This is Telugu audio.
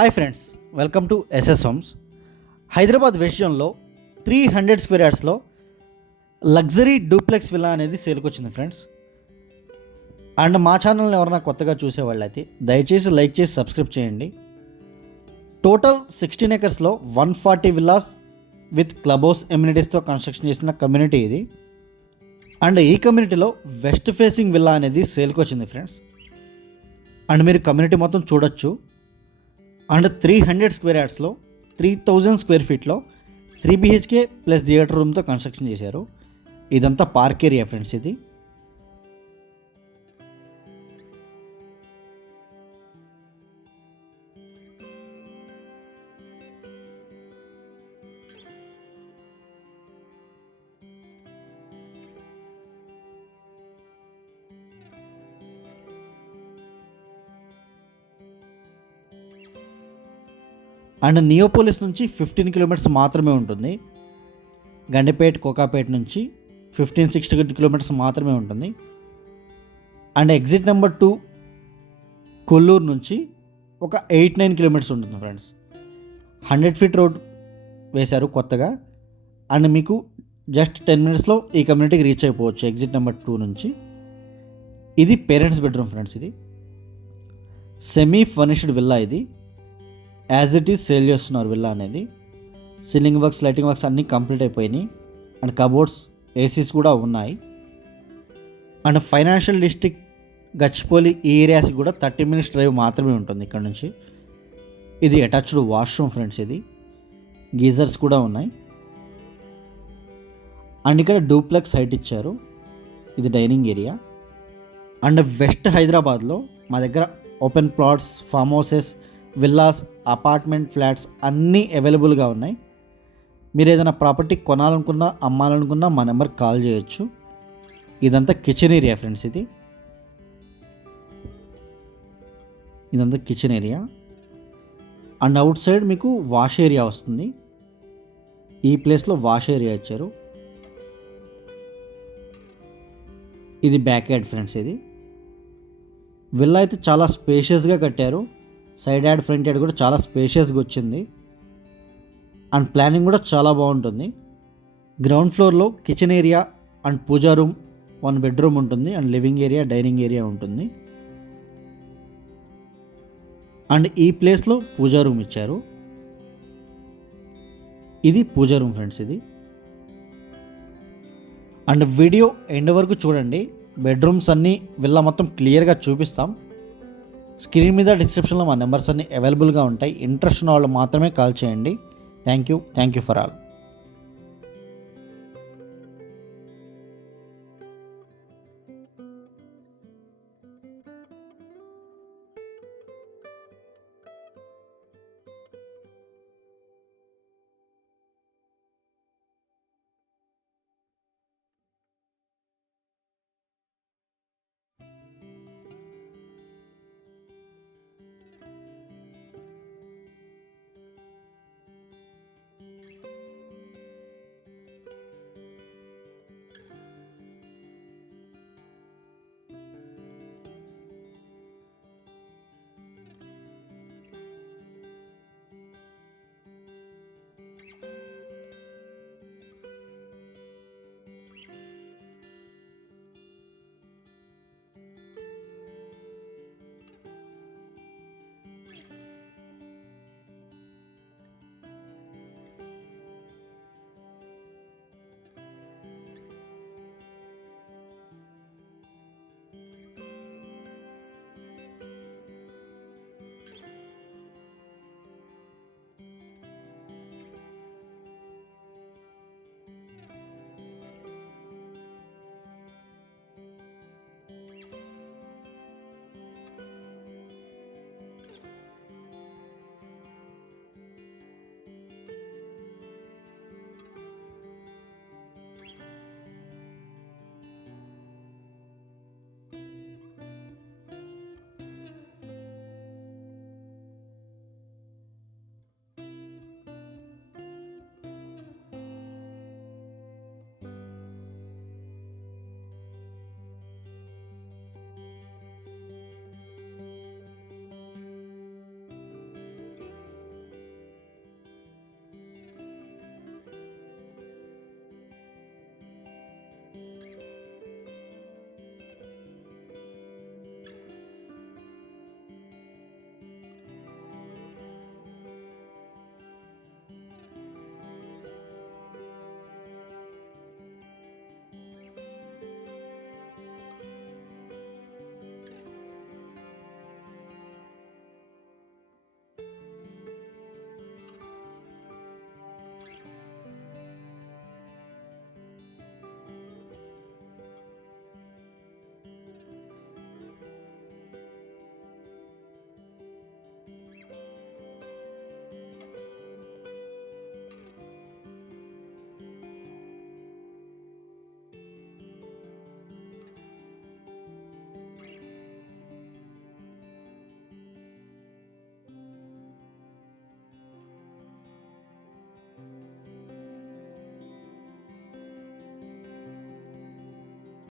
Hi friends, welcome to SS homes. Hyderabad west జోన్లో 300 స్క్వేర్ యార్డ్స్లో లగ్జరీ డూప్లెక్స్ విల్లా అనేది సేల్కి వచ్చింది ఫ్రెండ్స్. అండ్ మా ఛానల్ని ఎవరైనా కొత్తగా చూసేవాళ్ళు అయితే దయచేసి లైక్ చేసి సబ్స్క్రైబ్ చేయండి. టోటల్ 16 acresలో 140 విల్లాస్ విత్ క్లబ్ హౌస్ ఎమ్యూనిటీస్తో కన్స్ట్రక్షన్ చేసిన కమ్యూనిటీ ఇది. అండ్ ఈ కమ్యూనిటీలో వెస్ట్ ఫేసింగ్ విల్లా అనేది సేల్కి వచ్చింది ఫ్రెండ్స్. అండ్ మీరు కమ్యూనిటీ మొత్తం చూడొచ్చు. అండ్ 300 స్క్వేర్ యార్డ్స్లో 3000 స్క్వేర్ ఫీట్లో 3 BHK ప్లస్ థియేటర్ రూమ్తో కన్స్ట్రక్షన్ చేశారు. ఇదంతా పార్క్ ఏరియా ఫ్రెండ్స్ ఇది. అండ్ నియోపోలిస్ నుంచి 15 కిలోమీటర్స్ మాత్రమే ఉంటుంది. గండిపేట్ కోకాపేట్ నుంచి 15-16 కిలోమీటర్స్ మాత్రమే ఉంటుంది. అండ్ ఎగ్జిట్ నెంబర్ 2 కొల్లూరు నుంచి ఒక 8-9 కిలోమీటర్స్ ఉంటుంది ఫ్రెండ్స్. 100 ఫీట్ రోడ్ వేశారు కొత్తగా. అండ్ మీకు జస్ట్ 10 మినిట్స్లో ఈ కమ్యూనిటీకి రీచ్ అయిపోవచ్చు ఎగ్జిట్ నెంబర్ 2 నుంచి. ఇది పేరెంట్స్ బెడ్రూమ్ ఫ్రెండ్స్. ఇది సెమీ ఫర్నిష్డ్ విల్లా. ఇది యాజ్ ఇట్ ఈజ్ సేల్ చేస్తున్నారు విల్లా అనేది. సీలింగ్ వర్క్స్, లైటింగ్ వర్క్స్ అన్నీ కంప్లీట్ అయిపోయినాయి. అండ్ కబోర్డ్స్, ఏసీస్ కూడా ఉన్నాయి. అండ్ ఫైనాన్షియల్ డిస్ట్రిక్ట్ గచ్చిపోలి ఈ ఏరియాస్కి కూడా 30 minutes డ్రైవ్ మాత్రమే ఉంటుంది ఇక్కడ నుంచి. ఇది అటాచ్డ్ వాష్రూమ్ ఫ్రెండ్స్. ఇది గీజర్స్ కూడా ఉన్నాయి. అండ్ ఇక్కడ డూప్లెక్స్ హైట్ ఇచ్చారు. ఇది డైనింగ్ ఏరియా. అండ్ వెస్ట్ హైదరాబాద్లో మా దగ్గర open plots, form houses, villas, apartment, flats అన్నీ అవైలబుల్గా ఉన్నాయి. మీరు ఏదైనా ప్రాపర్టీ కొనాలనుకున్నా, అమ్మాలనుకున్నా మా నెంబర్కి కాల్ చేయొచ్చు. ఇదంతా కిచెన్ ఏరియా ఫ్రెండ్స్. ఇదంతా kitchen area. And out side మీకు వాష్ ఏరియా వస్తుంది. ఈ ప్లేస్లో వాష్ ఏరియా ఇచ్చారు. ఇది బ్యాక్ యార్డ్ ఫ్రెండ్స్. ఇది విల్లా అయితే చాలా స్పేషియస్గా కట్టారు. సైడ్ యార్డ్, ఫ్రంట్ యార్డ్ కూడా చాలా స్పేషియస్గా వచ్చింది. అండ్ ప్లానింగ్ కూడా చాలా బాగుంటుంది. గ్రౌండ్ ఫ్లోర్లో kitchen area and puja room, 1 bedroom ఉంటుంది. And living area, dining area ఉంటుంది. అండ్ ఈ ప్లేస్లో పూజా రూమ్ ఇచ్చారు. ఇది పూజా రూమ్ ఫ్రెండ్స్. ఇది అండ్ వీడియో ఎండ్ వరకు చూడండి. బెడ్రూమ్స్ అన్నీ విల్లా మొత్తం క్లియర్గా చూపిస్తాం. స్క్రీన్ మీద, డిస్క్రిప్షన్లో మా నెంబర్స్ అన్నీ అవైలబుల్గా ఉంటాయి. ఇంట్రెస్ట్ ఉన్న వాళ్ళు మాత్రమే కాల్ చేయండి. Thank you for all.